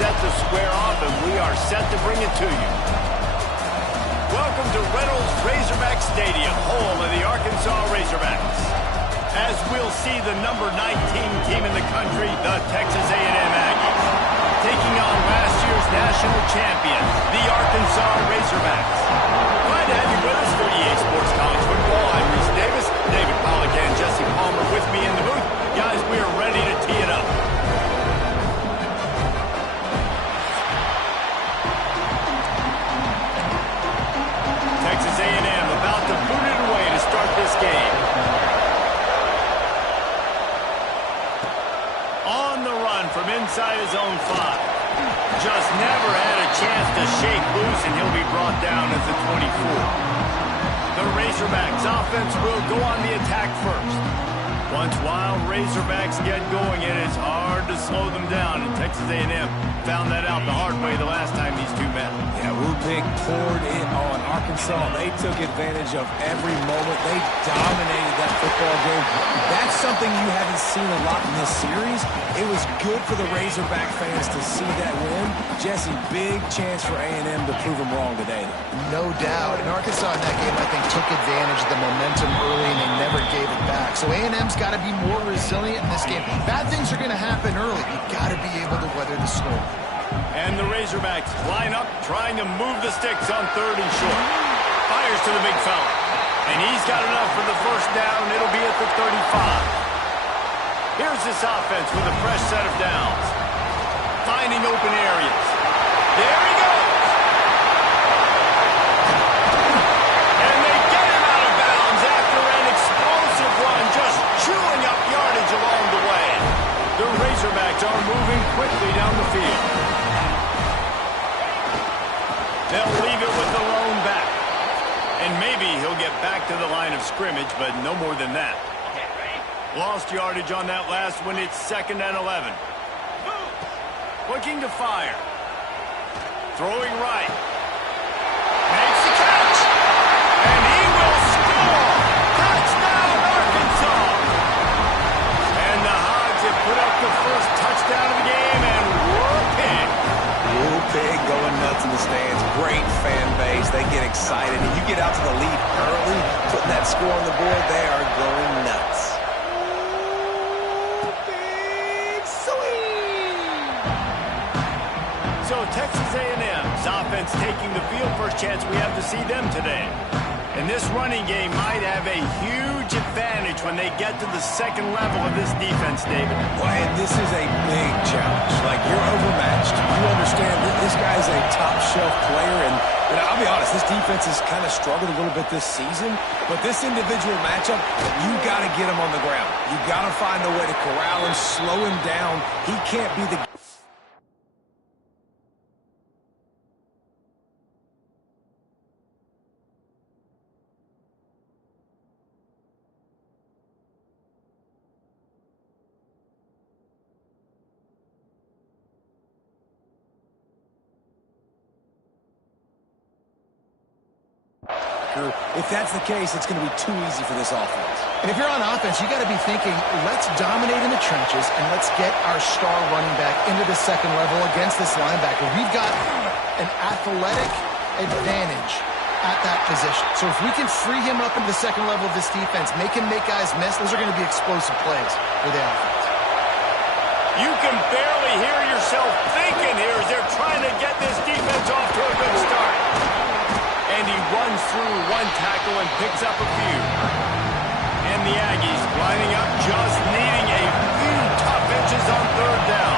set to square off, and we are set to bring it to you. Welcome to Reynolds Razorback Stadium, home of the Arkansas Razorbacks. As we'll see the number 19 team in the country, the Texas A&M Aggies, taking on last year's national champion, the Arkansas Razorbacks. Glad to have you with us for EA Sports College Football. I'm Reese Davis, David Pollack and Jesse Palmer with me in the booth. Guys, we are ready to tee it up. Texas A&M about to boot it away to start this game. On the run from inside his own 5. Just never had a chance to shake loose, and he'll be brought down at the 24. The Razorbacks offense will go on the attack first. Once Wild Razorbacks get going, it is hard to slow them down, and Texas A&M found that out the hard way the last time these two met. Yeah, Rupick poured it on Arkansas. They took advantage of every moment. They dominated that football game. That's something you haven't seen a lot in this series. It was good for the Razorback fans to see that win. Jesse, big chance for A&M to prove them wrong today. No doubt. And Arkansas in that game, I think, took advantage of the momentum early, and they never gave it back. So A&M's got to be more resilient in this game. Bad things are going to happen early. You've got to be able to weather the storm. And the Razorbacks line up, trying to move the sticks on 3rd and short. Fires to the big fella. And he's got enough for the first down. It'll be at the 35. Here's this offense with a fresh set of downs. Finding open areas. There he goes. And they get him out of bounds after an explosive run, just chewing up yardage along the way. The Razorbacks are moving quickly down the field. They'll leave it with the lone back. And maybe he'll get back to the line of scrimmage, but no more than that. Lost yardage on that last one. It's 2nd and 11. Looking to fire. Throwing right. Makes the catch. And he will score. Touchdown, Arkansas. And the Hogs have put up the first touchdown of the game, and Rupick. Rupick going nuts in the stands. Great fan base. They get excited. And you get out to the lead early, putting that score on the board, they are going nuts. So Texas A&M's offense taking the field. First chance we have to see them today. And this running game might have a huge advantage when they get to the second level of this defense, David. Well, and this is a big challenge. Like, you're overmatched. You understand that this guy is a top-shelf player. And I'll be honest, this defense has kind of struggled a little bit this season. But this individual matchup, you got to get him on the ground. You got to find a way to corral him, slow him down. He can't be the... If that's the case, it's going to be too easy for this offense. And if you're on offense, you got to be thinking, let's dominate in the trenches and let's get our star running back into the second level against this linebacker. We've got an athletic advantage at that position. So if we can free him up into the second level of this defense, make him make guys miss, those are going to be explosive plays for the offense. You can barely hear yourself thinking here as they're trying to get this defense off to a good start. And he runs through one tackle and picks up a few. And the Aggies lining up, just needing a few tough inches on 3rd down.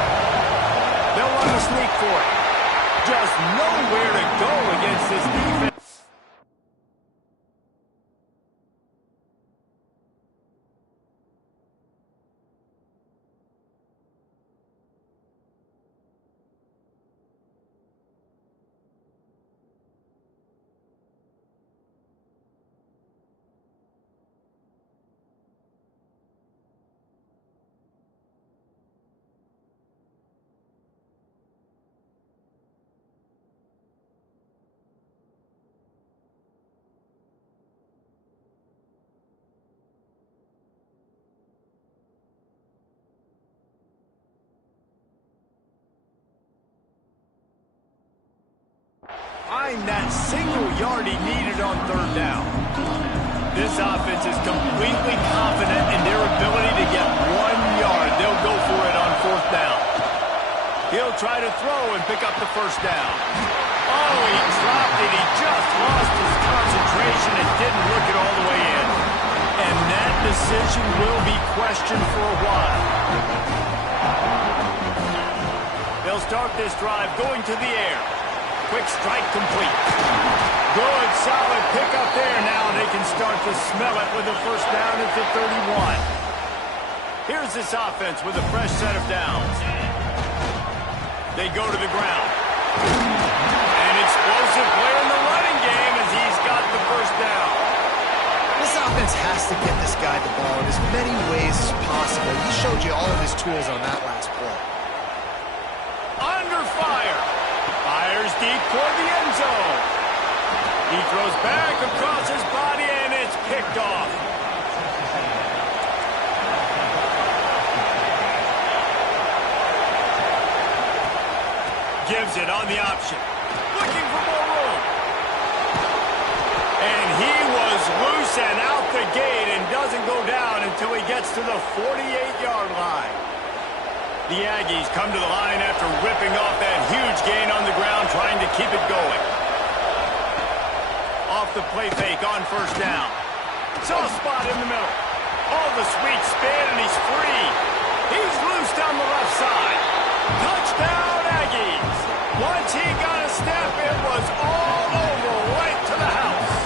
They'll run a sneak for it. Just nowhere to go against this defense. find that single yard he needed on third down. This offense is completely confident in their ability to get 1 yard. They'll go for it on fourth down. He'll try to throw and pick up the first down. Oh, he dropped it. He just lost his concentration and didn't look it all the way in. And that decision will be questioned for a while. They'll start this drive going to the air. Quick strike complete. Good, solid pickup there. Now they can start to smell it with a first down at the 31. Here's this offense with a fresh set of downs. They go to the ground. An explosive player in the running game as he's got the first down. This offense has to get this guy the ball in as many ways as possible. He showed you all of his tools on that last play. Under fire. Fires deep toward the end zone. He throws back across his body, and it's picked off. Gives it on the option. Looking for more room. And he was loose and out the gate and doesn't go down until he gets to the 48-yard line. The Aggies come to the line after ripping off that huge gain on the ground, trying to keep it going. Off the play fake on first down. Soft spot in the middle. Oh, the sweet spin, and he's free. He's loose down the left side. Touchdown, Aggies. Once he got a step, it was all over, right to the house.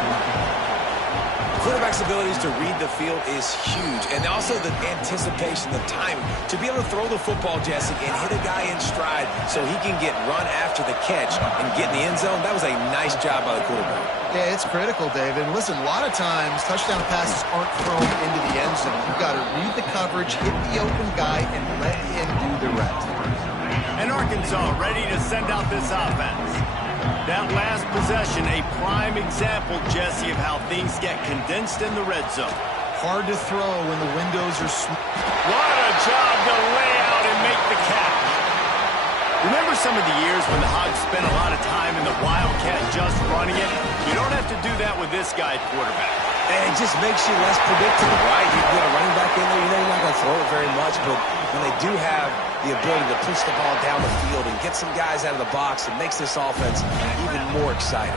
Quarterback's abilities to read the field is huge, and also the anticipation, the timing. To be able to throw the football, Jesse, and hit a guy in stride so he can get run after the catch and get in the end zone, that was a nice job by the quarterback. Yeah, it's critical, Dave. And listen, a lot of times touchdown passes aren't thrown into the end zone. You've got to read the coverage, hit the open guy, and let him do the rest. And Arkansas ready to send out this offense. That last possession, a prime example, Jesse, of how things get condensed in the red zone. Hard to throw when the windows are small. What a job to lay out and make the catch. Remember some of the years when the Hogs spent a lot of time in the Wildcat just running it? You don't have to do that with this guy at quarterback. And it just makes you less predictable, right? You get a running back in there, you know you're not going to throw it very much, but when they do have the ability to push the ball down the field and get some guys out of the box, it makes this offense even more exciting.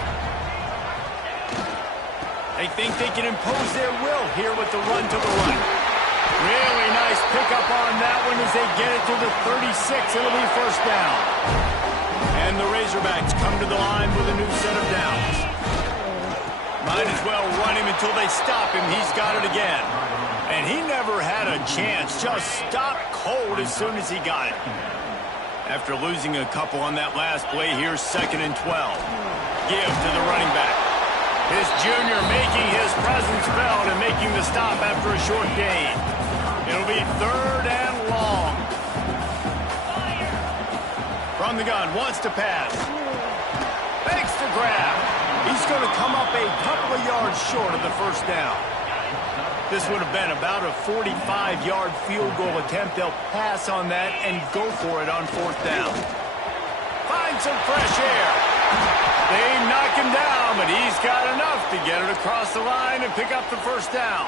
They think they can impose their will here with the run to the right. Really nice pickup on that one as they get it to the 36. It'll be first down. And the Razorbacks come to the line with a new set of downs. Might as well run him until they stop him. He's got it again. And he never had a chance. Just stopped cold as soon as he got it. After losing a couple on that last play, here's 2nd and 12. Give to the running back. His junior making his presence felt and making the stop after a short gain. It'll be 3rd and long. From the gun, wants to pass. Fakes the grab. He's going to come up a couple of yards short of the first down. This would have been about a 45-yard field goal attempt. They'll pass on that and go for it on 4th down. Find some fresh air. They knock him down, but he's got enough to get it across the line and pick up the first down.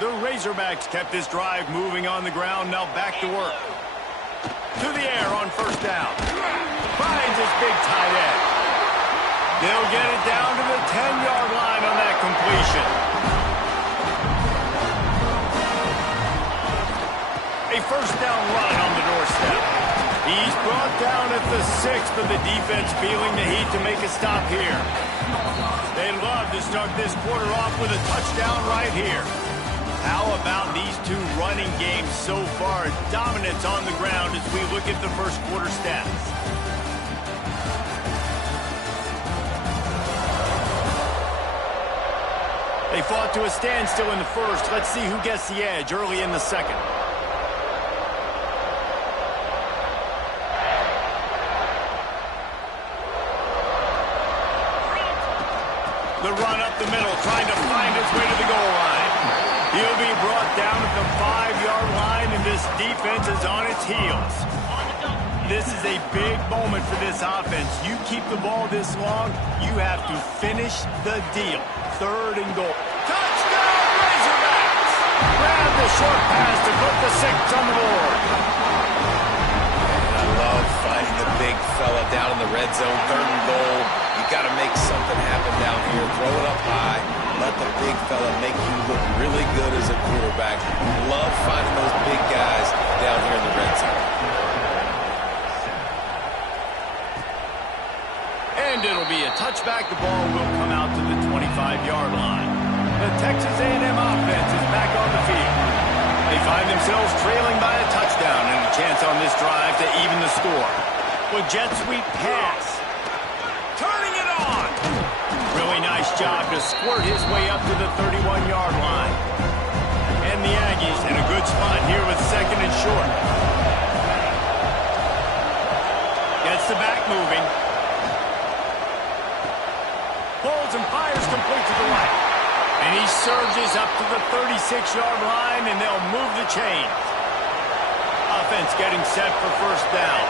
The Razorbacks kept this drive moving on the ground. Now back to work. To the air on first down. Finds his big tight end. They'll get it down to the 10-yard line on that completion. A first down run on the doorstep. He's brought down at the 6, but the defense feeling the heat to make a stop here. They'd love to start this quarter off with a touchdown right here. How about these two running games so far? Dominance on the ground as we look at the first quarter stats. They fought to a standstill in the first. Let's see who gets the edge early in the second. The run up the middle, trying to find his way to the goal line. He'll be brought down at the 5-yard line, and this defense is on its heels. This is a big moment for this offense. You keep the ball this long, you have to finish the deal. 3rd and goal. Touchdown, Razorbacks! Grab the short pass to put the 6 on the board. I love finding the big fella down in the red zone. 3rd and goal. You got to make something happen down here. Throw it up high. Let the big fella make you look really good as a quarterback. Love finding those big guys down here in the red zone. And it'll be a touchback. The ball will come out to the 25-yard line. The Texas A&M offense is back on the field. They find themselves trailing by a touchdown and a chance on this drive to even the score. With jet sweep pass. Turning it on. Really nice job to squirt his way up to the 31-yard line. And the Aggies in a good spot here with 2nd and short. Gets the back moving. Pulls and fires complete to the right. And he surges up to the 36-yard line, and they'll move the chains. Offense getting set for 1st down.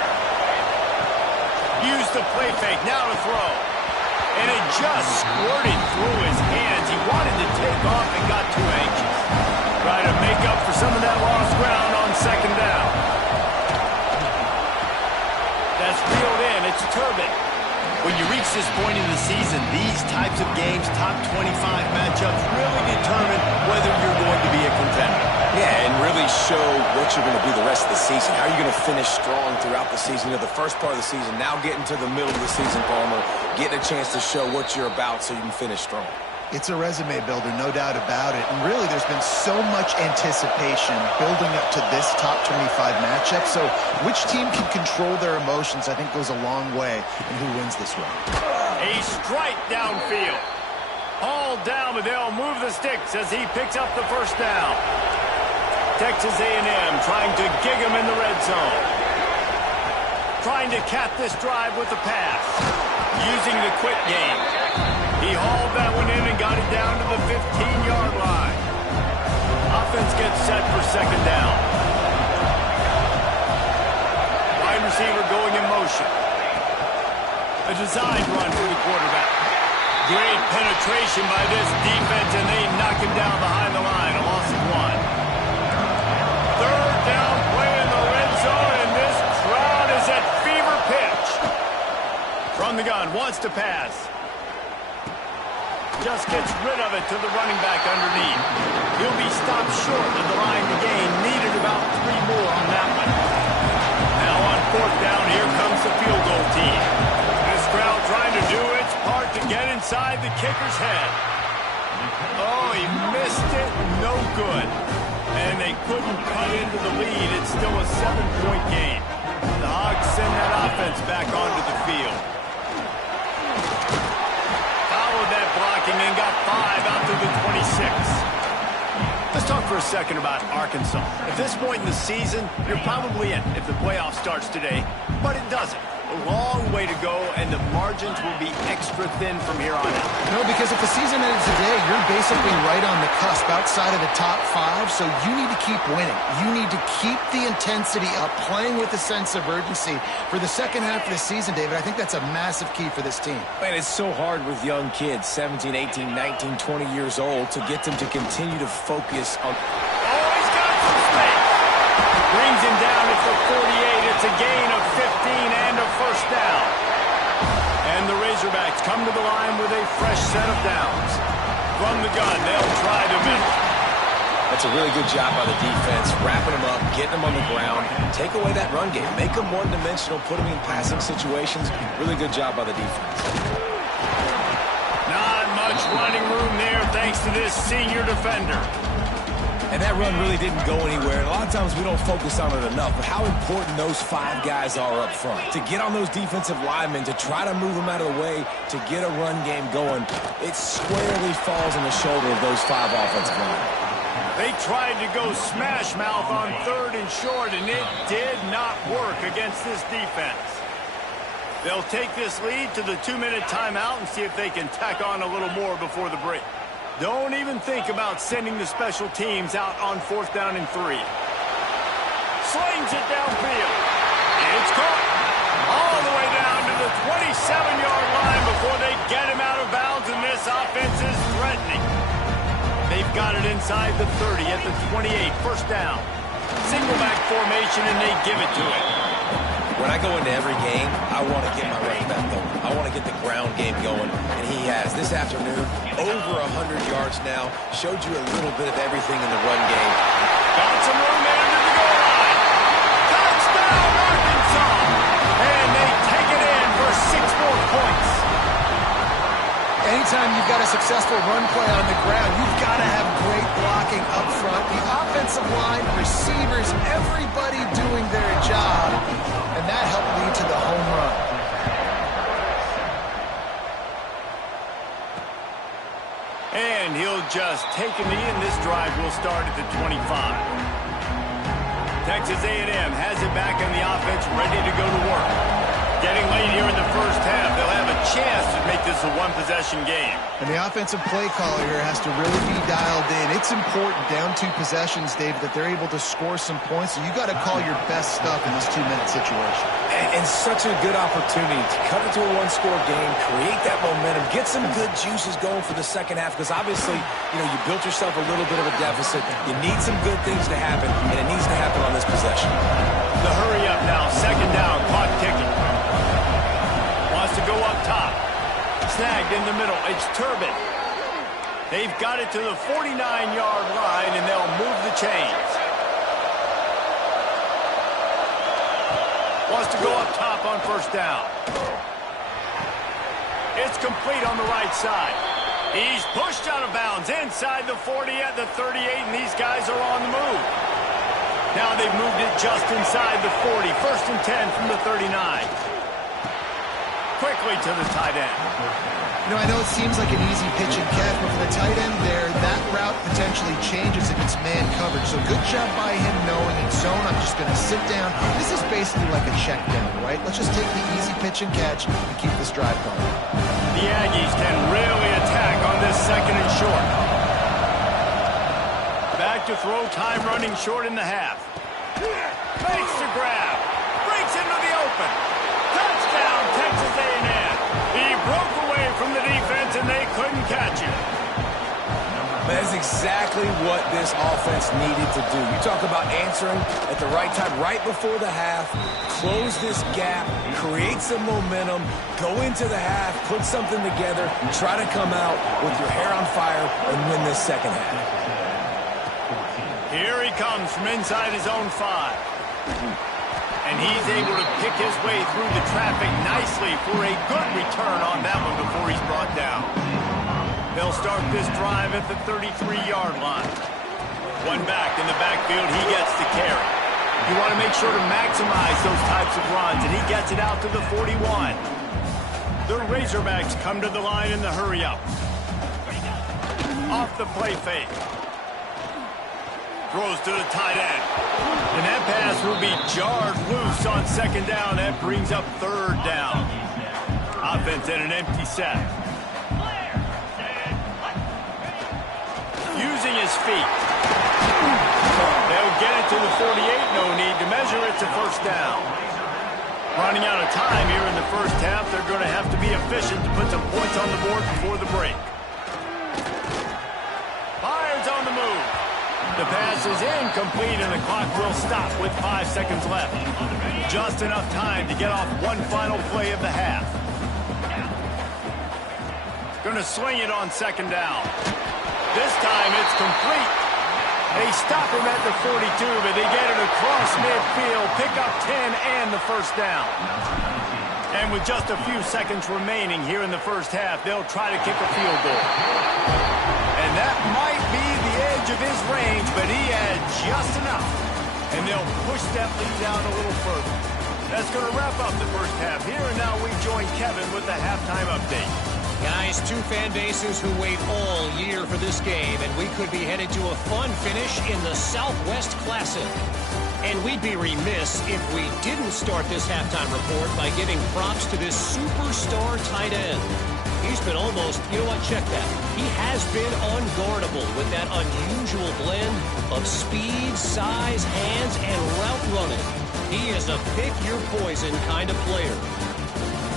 Use the play fake, now to throw. And it just squirted through his hands. He wanted to take off and got too anxious. Try to make up for some of that lost ground on 2nd down. That's reeled in. It's Turbin. When you reach this point in the season, these types of games, top 25 matchups, really determine whether you're going to be a contender. Yeah, and really show what you're going to be the rest of the season. How are you going to finish strong throughout the season? You know, the first part of the season, now getting to the middle of the season, Palmer, getting a chance to show what you're about so you can finish strong. It's a resume builder, no doubt about it. And really, there's been so much anticipation building up to this top 25 matchup. So which team can control their emotions, I think, goes a long way in who wins this one. A strike downfield. All down, but they'll move the sticks as he picks up the 1st down. Texas A&M trying to gig him in the red zone. Trying to cap this drive with the pass. Using the quick game. He hauled that one in and got it down to the 15-yard line. Offense gets set for 2nd down. Wide receiver going in motion. A design run for the quarterback. Great penetration by this defense, and they knock him down behind the line. A loss of 1. 3rd down play in the red zone, and this crowd is at fever pitch. From the gun, wants to pass. Just gets rid of it to the running back underneath. He'll be stopped short of the line to gain. Needed about 3 more on that one. Now on 4th down, here comes the field goal team. This crowd trying to do its part to get inside the kicker's head. Oh, he missed it. No good. And they couldn't cut into the lead. It's still a 7-point game. The Hogs send that offense back onto the field. That blocking and got 5 out to the 26. Let's talk for a second about Arkansas. At this point in the season, you're probably in if the playoff starts today, but it doesn't. A long way to go, and the margins will be extra thin from here on out. No, because if the season ended today, you're basically right on the cusp outside of the top 5, so you need to keep winning. You need to keep the intensity up, playing with a sense of urgency for the 2nd half of the season, David. I think that's a massive key for this team. Man, it's so hard with young kids, 17, 18, 19, 20 years old, to get them to continue to focus on... Oh, he's got some space. Brings him down at the 48. It's a gain of 15 and a 1st down. And the Razorbacks come to the line with a fresh set of downs. From the gun, they'll try the middle. That's a really good job by the defense, wrapping them up, getting them on the ground, take away that run game, make them one-dimensional, put them in passing situations. Really good job by the defense. Not much running room there thanks to this senior defender. And that run really didn't go anywhere. And a lot of times we don't focus on it enough, but how important those 5 guys are up front. To get on those defensive linemen, to try to move them out of the way, to get a run game going, it squarely falls on the shoulder of those 5 offensive linemen. They tried to go smash mouth on 3rd and short, and it did not work against this defense. They'll take this lead to the 2-minute timeout and see if they can tack on a little more before the break. Don't even think about sending the special teams out on 4th down and 3. Slings it downfield. It's caught. got it inside the 30 at the 28. First down. Single back formation, and they give it to him. When I go into every game, I want to get my running back going. I want to get the ground game going, and he has. This afternoon, over 100 yards now. Showed you a little bit of everything in the run game. Got some room there to the goal line. Touchdown, Arkansas! And they take it in for 6 more points. Anytime you've got a successful run play on the ground, you've got to have great blocking up front. The offensive line, receivers, everybody doing their job. And that helped lead to the home run. And he'll just take a knee, and this drive will start at the 25. Texas A&M has it back on the offense, ready to go to work. Getting late here in the first half, they'll have a chance to make this a one-possession game. And the offensive play caller here has to really be dialed in. It's important down 2 possessions, David, that they're able to score some points. So you got to call your best stuff in this 2-minute situation. And such a good opportunity to cut it to a 1-score game, create that momentum, get some good juices going for the second half, because obviously, you built yourself a little bit of a deficit. You need some good things to happen, and it needs to happen on this possession. The hurry up now, second down, clock ticking. Wants to go up top. Snagged in the middle. It's Turbin. They've got it to the 49-yard line, and they'll move the chains. Wants to go up top on first down. It's complete on the right side. He's pushed out of bounds inside the 40 at the 38, and these guys are on the move. Now they've moved it just inside the 40. First and 10 from the 39. Quickly to the tight end. I know it seems like an easy pitch and catch, but for the tight end there, that route potentially changes if it's man coverage. So good job by him knowing in zone, I'm just going to sit down. This is basically like a check down, right? Let's just take the easy pitch and catch and keep this drive going. The Aggies can really attack on this second and short. Back to throw, time running short in the half. Fakes the grab. Breaks into the open. Touchdown, Texas A&M. He broke away from the defense, and they couldn't catch him. That is exactly what this offense needed to do. You talk about answering at the right time, right before the half, close this gap, create some momentum, go into the half, put something together, try to come out with your hair on fire and win this second half. Here he comes from inside his own 5. And he's able to pick his way through the traffic nicely for a good return on that one before he's brought down. They'll start this drive at the 33-yard line. One back in the backfield, he gets the carry. You want to make sure to maximize those types of runs, and he gets it out to the 41. The Razorbacks come to the line in the hurry-up. Off the play fake. Throws to the tight end. And that pass will be jarred loose on second down. That brings up third down. Offense at an empty set. Using his feet. They'll get it to the 48. No need to measure it to first down. Running out of time here in the first half. They're going to have to be efficient to put some points on the board before the break. Fires on the move. The pass is incomplete, and the clock will stop with 5 seconds left. Just enough time to get off one final play of the half. Going to swing it on second down. This time it's complete. They stop him at the 42, but they get it across midfield, pick up 10 and the first down. And with just a few seconds remaining here in the first half, they'll try to kick a field goal. And that might be the edge of his range, but he had just enough. And they'll push that lead out a little further. That's going to wrap up the first half here, and now we join Kevin with the halftime update. Guys, 2 fan bases who wait all year for this game, and we could be headed to a fun finish in the Southwest Classic. And we'd be remiss if we didn't start this halftime report by giving props to this superstar tight end. He's been almost, you know what, check that. He has been unguardable with that unusual blend of speed, size, hands, and route running. He is a pick-your-poison kind of player.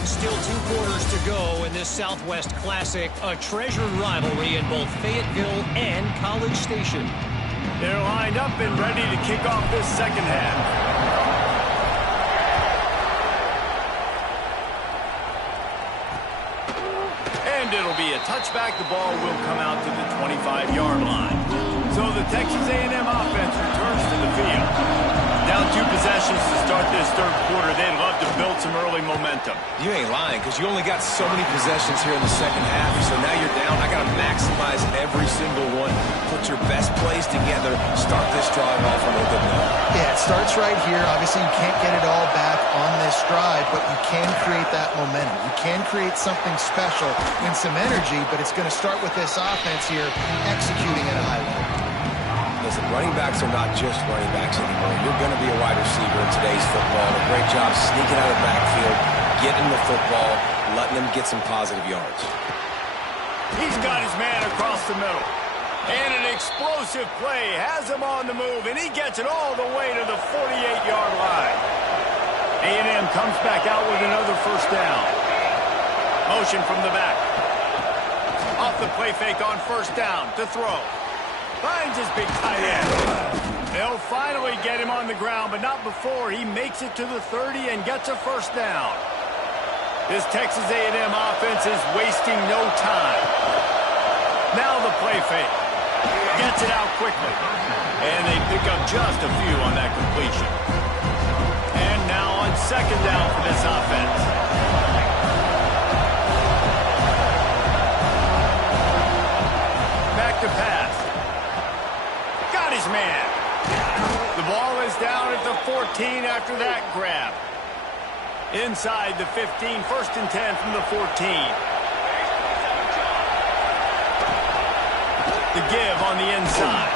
Still 2 quarters to go in this Southwest Classic, a treasured rivalry in both Fayetteville and College Station. They're lined up and ready to kick off this second half. And it'll be a touchback. The ball will come out to the 25-yard line. So the Texas A&M offense returns to the field. Down 2 possessions to start this third quarter. They'd love to build some early momentum. You ain't lying, because you only got so many possessions here in the second half, so now you're down. I got to maximize every single one. Put your best plays together. Start this drive off on a good note. Yeah, it starts right here. Obviously, you can't get it all back on this drive, but you can create that momentum. You can create something special and some energy, but it's going to start with this offense here executing at a high level. Listen, running backs are not just running backs anymore. You're going to be a wide receiver in today's football. A great job sneaking out of the backfield, getting the football, letting them get some positive yards. He's got his man across the middle. And an explosive play has him on the move, and he gets it all the way to the 48-yard line. A&M comes back out with another first down. Motion from the back. Off the play fake on first down to throw. Finds his big tight end. They'll finally get him on the ground, but not before he makes it to the 30 and gets a first down. This Texas A&M offense is wasting no time. Now the play fake. Gets it out quickly. And they pick up just a few on that completion. And now on second down for this offense. Back to pass. Got his man. The ball is down at the 14 after that grab. Inside the 15, 1st and 10 from the 14. The give on the inside.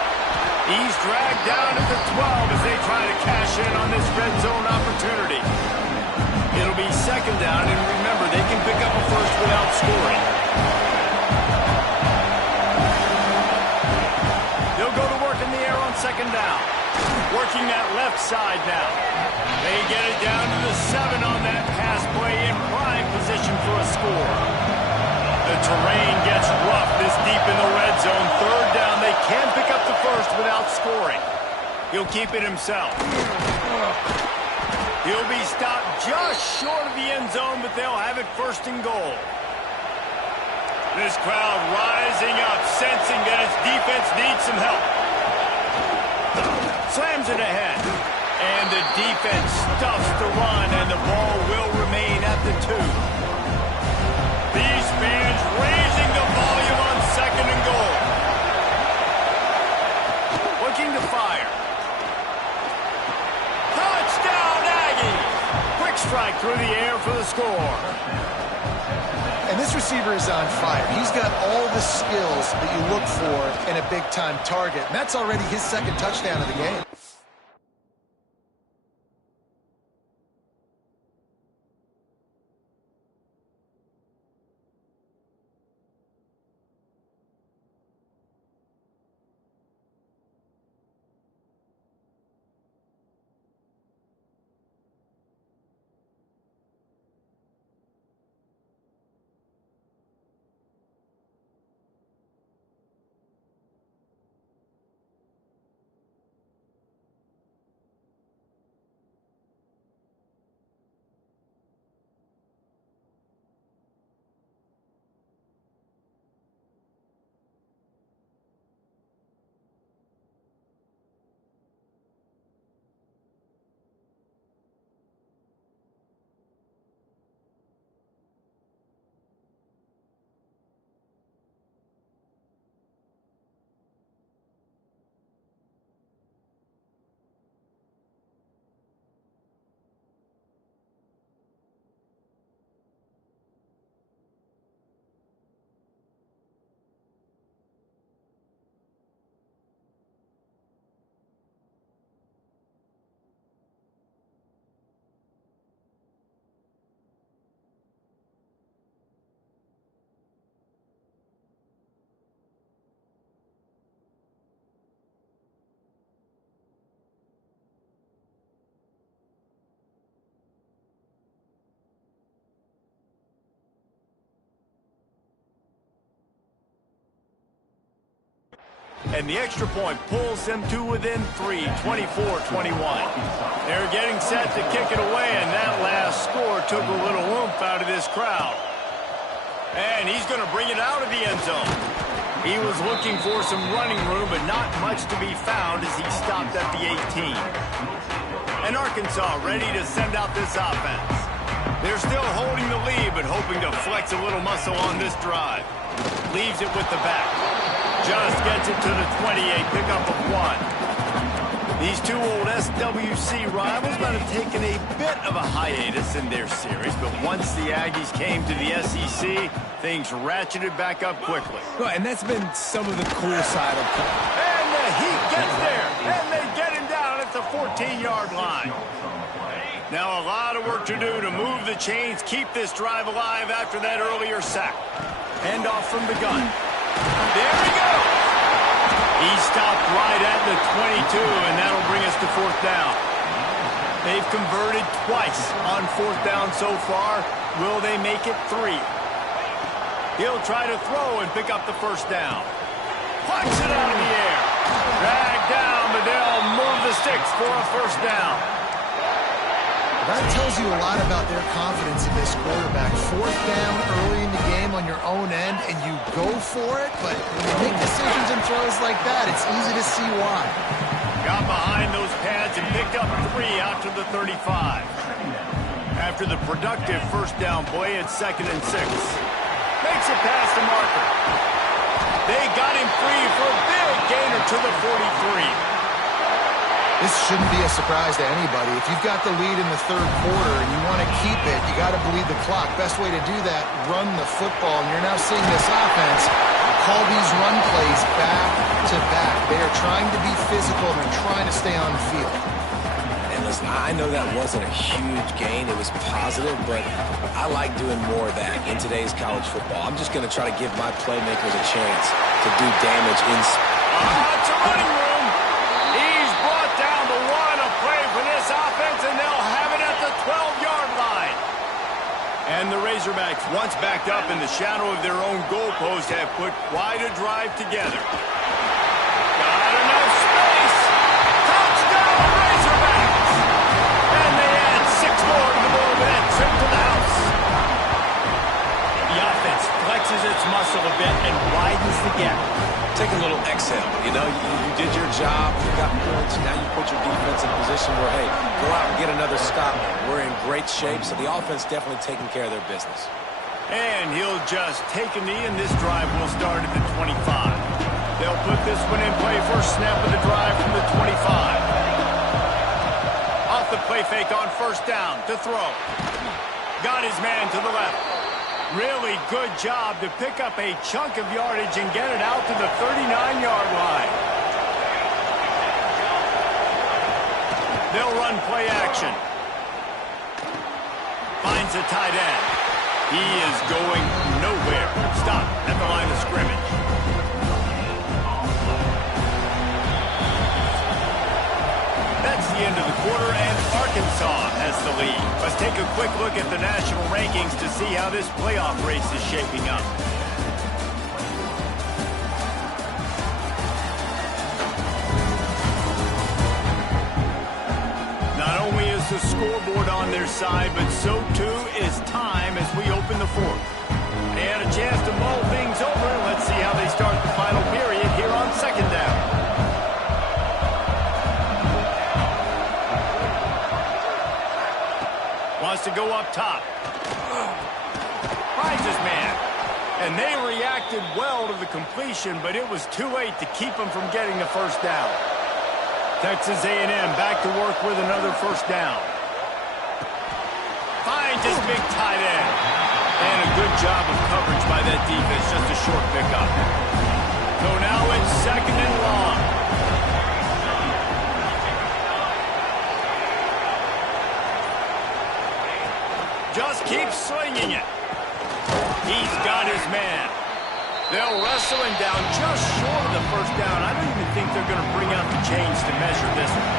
He's dragged down at the 12 as they try to cash in on this red zone opportunity. It'll be second down, and remember, they can pick up a first without scoring. They'll go to work in the air on second down. Working that left side now. They get it down to the 7 on that pass play in prime position for a score. The terrain gets rough this deep in the red zone. Third down, they can pick up the first without scoring. He'll keep it himself. He'll be stopped just short of the end zone, but they'll have it first and goal. This crowd rising up, sensing that its defense needs some help. Slams it ahead. And the defense stuffs the run, and the ball will remain at the 2. These fans raising the volume on second and goal. Looking to fire. Touchdown, Aggies! Quick strike through the air for the score. And this receiver is on fire. He's got all the skills that you look for in a big-time target. And that's already his 2nd touchdown of the game. And the extra point pulls them to within 3, 24-21. They're getting set to kick it away, and that last score took a little oomph out of this crowd. And he's going to bring it out of the end zone. He was looking for some running room, but not much to be found as he stopped at the 18. And Arkansas ready to send out this offense. They're still holding the lead, but hoping to flex a little muscle on this drive. Leaves it with the back. Just gets it to the 28, pickup of 1. These two old SWC rivals might have taken a bit of a hiatus in their series, but once the Aggies came to the SEC, things ratcheted back up quickly. Well, and that's been some of the cool side of it. And the Heat gets there, and they get him down at the 14-yard line. Now a lot of work to do to move the chains, keep this drive alive after that earlier sack. Hand off from the gun. There we go. He stopped right at the 22, and that'll bring us to 4th down. They've converted twice on 4th down so far. Will they make it 3? He'll try to throw and pick up the 1st down. Punch it out of the air. Dragged down, but they'll move the sticks for a 1st down. That tells you a lot about their confidence in this quarterback. 4th down early in the game on your own end, and you go for it, but when you make decisions and throws like that, it's easy to see why. Got behind those pads and picked up 3 out to the 35. After the productive 1st down play, it's 2nd and 6. Makes it past the marker. They got him free for a big gainer to the 43. This shouldn't be a surprise to anybody. If you've got the lead in the 3rd quarter and you want to keep it, you got to bleed the clock. Best way to do that, run the football. And you're now seeing this offense call these run plays back to back. They are trying to be physical and they're trying to stay on the field. And listen, I know that wasn't a huge gain. It was positive, but I like doing more of that in today's college football. I'm just going to try to give my playmakers a chance to do damage in it's a running room. He's brought down the 1, a play for this offense, and they'll have it at the 12-yard line. And the Razorbacks, once backed up in the shadow of their own goalpost, have put quite a drive together. Got enough space. Touchdown, Razorbacks! And they add 6 more to the board with that trip to the house. The offense flexes its muscle a bit and widens the gap. Take a little exhale. You know, you did your job, you got points, now you put your defense in a position where, hey, go out and get another stop. We're in great shape, so the offense definitely taking care of their business. And he'll just take a knee, and this drive will start at the 25. They'll put this one in play, first snap of the drive from the 25. Off the play fake on 1st down to throw. Got his man to the left. Really good job to pick up a chunk of yardage and get it out to the 39-yard line. They'll run play action. Finds a tight end. He is going nowhere. Stop at the line of scrimmage. That's the end of the quarter, and Arkansas has the lead. Let's take a quick look at the national rankings to see how this playoff race is shaping up. Not only is the scoreboard on their side, but so too is time as we open the 4th. They had a chance to mull things over. Let's see how they start the final period here on 2nd down. Wants to go up top. Finds his man. And they reacted well to the completion, but it was too late to keep them from getting the 1st down. Texas A&M back to work with another 1st down. Finds his big tight end. And a good job of coverage by that defense, just a short pickup. So now it's 2nd and long. Just keeps swinging it. He's got his man. They'll wrestle him down just short of the 1st down. I don't even think they're going to bring out the chains to measure this one.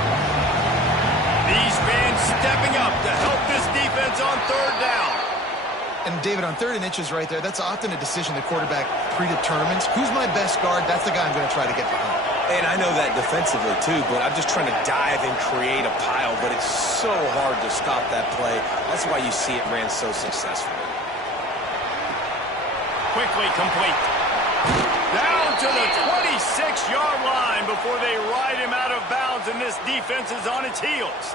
These fans stepping up to help this defense on 3rd down. And, David, on 3rd and inches right there, that's often a decision the quarterback predetermines. Who's my best guard? That's the guy I'm going to try to get behind. And I know that defensively, too, but I'm just trying to dive and create a pile, but it's so hard to stop that play. That's why you see it ran so successfully. Quickly complete. Down to the 26-yard line before they ride him out of bounds, and this defense is on its heels.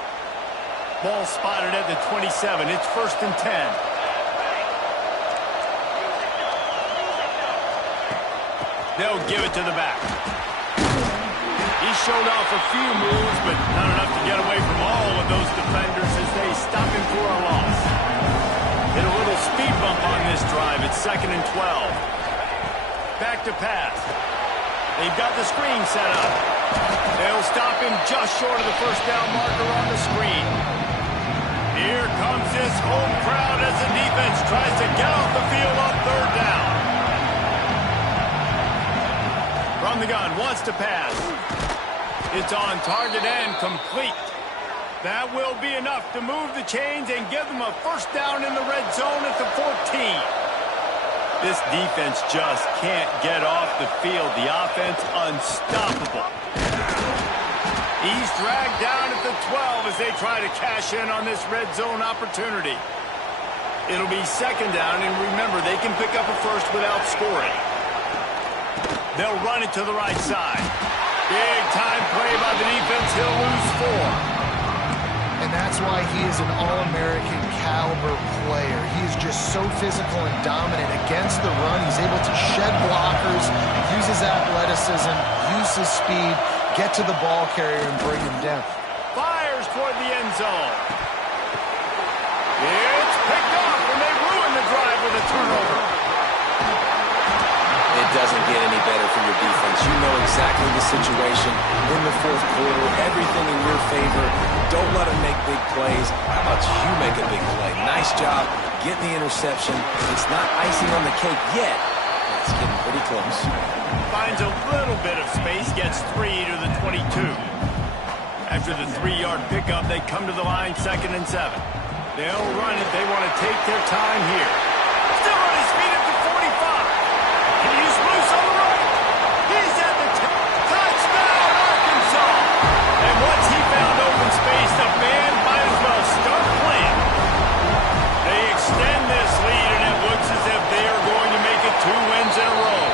Ball spotted at the 27. It's 1st and 10. They'll give it to the back. He showed off a few moves, but not enough to get away from all of those defenders as they stop him for a loss. Hit a little speed bump on this drive. It's 2nd and 12. Back to pass. They've got the screen set up. They'll stop him just short of the 1st down marker on the screen. Here comes this home crowd as the defense tries to get off the field on 3rd down. From the gun, wants to pass. It's on target and complete. That will be enough to move the chains and give them a 1st down in the red zone at the 14. This defense just can't get off the field. The offense unstoppable. He's dragged down at the 12 as they try to cash in on this red zone opportunity. It'll be 2nd down, and remember, they can pick up a 1st without scoring. They'll run it to the right side. Big time play by the defense. He'll lose 4. And that's why he is an All-American caliber player. He is just so physical and dominant against the run. He's able to shed blockers, use his athleticism, use his speed, get to the ball carrier and bring him down. Fires toward the end zone. It's picked off, and they ruin the drive with a turnover. It doesn't get any better for your defense. You know exactly the situation in the 4th quarter, everything in your favor. Don't let them make big plays. How about you make a big play? Nice job getting the interception. It's not icing on the cake yet, but it's getting pretty close. Finds a little bit of space, gets 3 to the 22. After the 3-yard pickup, they come to the line 2nd and 7. They'll run it. They want to take their time here. Still on his feet at the 45. He's loose on the right. He's at the touchdown, Arkansas. And once he found open space, the band might as well start playing. They extend this lead, and it looks as if they are going to make it 2 wins in a row.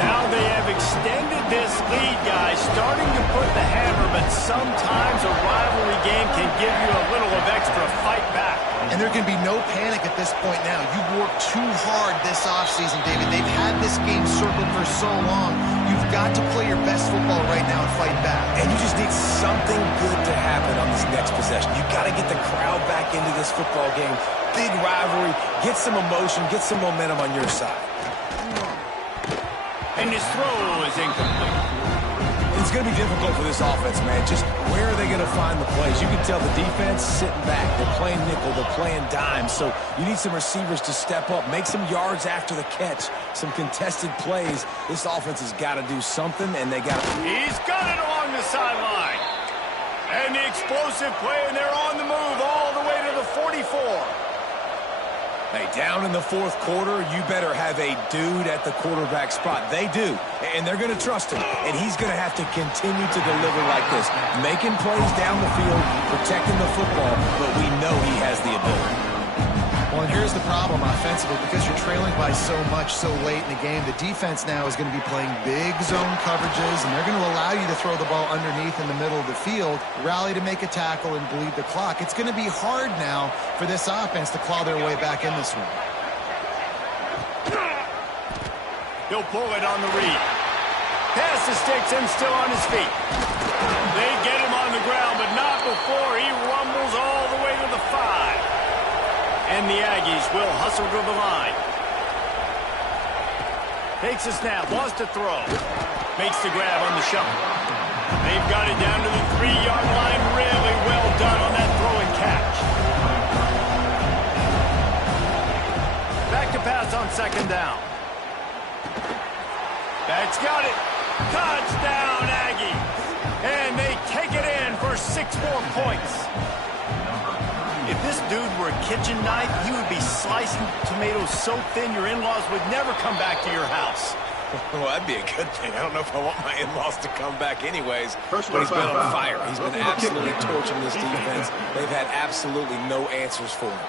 Now they have extended this lead, guys, starting to put the hammer, but sometimes a rivalry game can give you a little of extra fight back. And there can be no panic at this point now. You've worked too hard this offseason, David. They've had this game circled for so long. You've got to play your best football right now and fight back. And you just need something good to happen on this next possession. You got to get the crowd back into this football game. Big rivalry. Get some emotion. Get some momentum on your side. And his throw is incomplete. It's going to be difficult for this offense, man. Just where are they going to find the plays? You can tell the defense sitting back. They're playing nickel. They're playing dime. So you need some receivers to step up, make some yards after the catch, some contested plays. This offense has got to do something, and they got to... He's got it along the sideline. And the explosive play, and they're on the move all the way to the 44. Hey, down in the 4th quarter, you better have a dude at the quarterback spot. They do, and they're going to trust him. And he's going to have to continue to deliver like this, making plays down the field, protecting the football, but we know he has the ability. Well, and here's the problem offensively. Because you're trailing by so much so late in the game, the defense now is going to be playing big zone coverages, and they're going to allow you to throw the ball underneath in the middle of the field, rally to make a tackle, and bleed the clock. It's going to be hard now for this offense to claw their way back in this one. He'll pull it on the read. Pass the sticks and still on his feet. They get him on the ground, but not before he rumbles all the way to the 5. And the Aggies will hustle to the line. Takes a snap, wants to throw. Makes the grab on the shuffle. They've got it down to the 3-yard line. Really well done on that throw and catch. Back to pass on 2nd down. That's got it. Touchdown, Aggies. And they take it in for 6 more points. If this dude were a kitchen knife, he would be slicing tomatoes so thin your in-laws would never come back to your house. Well, that'd be a good thing. I don't know if I want my in-laws to come back anyways, but he's been on fire. He's been absolutely torching this defense. They've had absolutely no answers for him.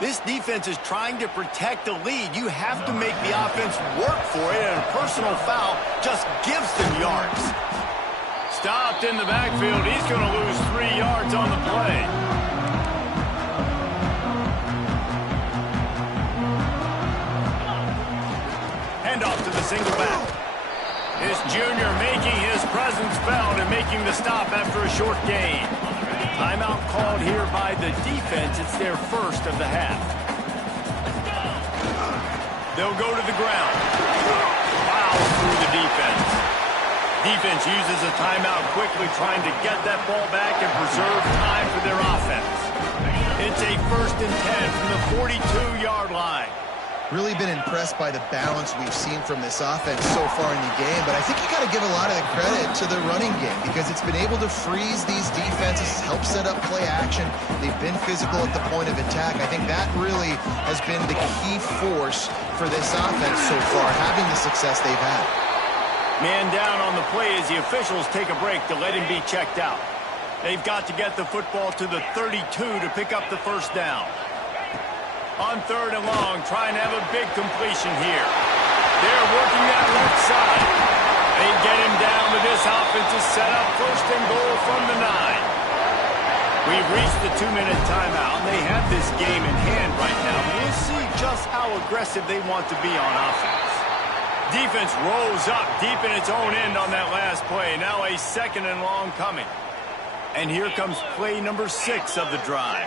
This defense is trying to protect the lead. You have to make the offense work for it, and a personal foul just gives them yards. Stopped in the backfield. He's going to lose 3 yards on the play. Handoff to the single back. This junior making his presence felt and making the stop after a short gain. Timeout called here by the defense. It's their first of the half. They'll go to the ground. Foul through the defense. Defense uses a timeout quickly, trying to get that ball back and preserve time for their offense. It's a 1st and 10 from the 42-yard line. Really been impressed by the balance we've seen from this offense so far in the game, but I think you got to give a lot of the credit to the running game because it's been able to freeze these defenses, help set up play action. They've been physical at the point of attack. I think that really has been the key force for this offense so far, having the success they've had. Man down on the play as the officials take a break to let him be checked out. They've got to get the football to the 32 to pick up the first down. On 3rd and long, trying to have a big completion here. They're working that left side. They get him down, but this offense is set up 1st and goal from the 9. We've reached the 2-minute timeout, and they have this game in hand right now. We'll see just how aggressive they want to be on offense. Defense rose up deep in its own end on that last play. Now a 2nd and long coming. And here comes play number 6 of the drive.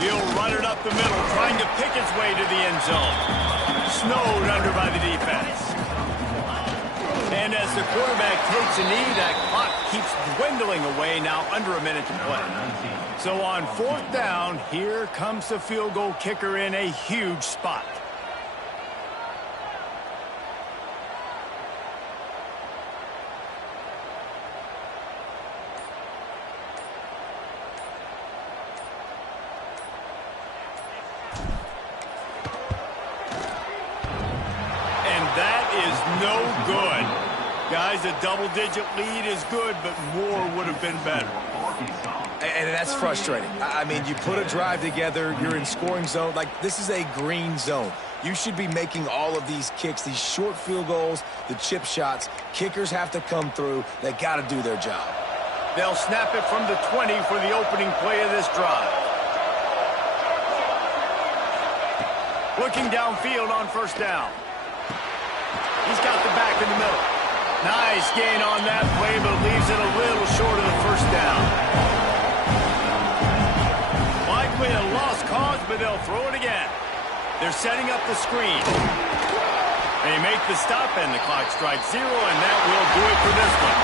He'll run it up the middle, trying to pick its way to the end zone. Snowed under by the defense. And as the quarterback takes a knee, that clock keeps dwindling away, now under a minute to play. So on 4th down, here comes the field goal kicker in a huge spot. No good. Guys, a double-digit lead is good, but more would have been better. And that's frustrating. I mean, you put a drive together, you're in scoring zone. Like, this is a green zone. You should be making all of these kicks, these short field goals, the chip shots. Kickers have to come through. They got to do their job. They'll snap it from the 20 for the opening play of this drive. Looking downfield on 1st down. He's got the back in the middle. Nice gain on that play, but leaves it a little short of the 1st down. Likely a lost cause, but they'll throw it again. They're setting up the screen. They make the stop, and the clock strikes 0, and that will do it for this one.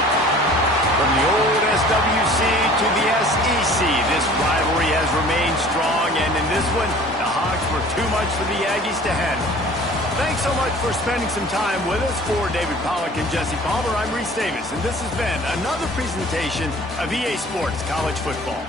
From the old SWC to the SEC, this rivalry has remained strong, and in this one, the Hogs were too much for the Aggies to handle. Thanks so much for spending some time with us. For David Pollack and Jesse Palmer, I'm Reese Davis, and this has been another presentation of EA Sports College Football.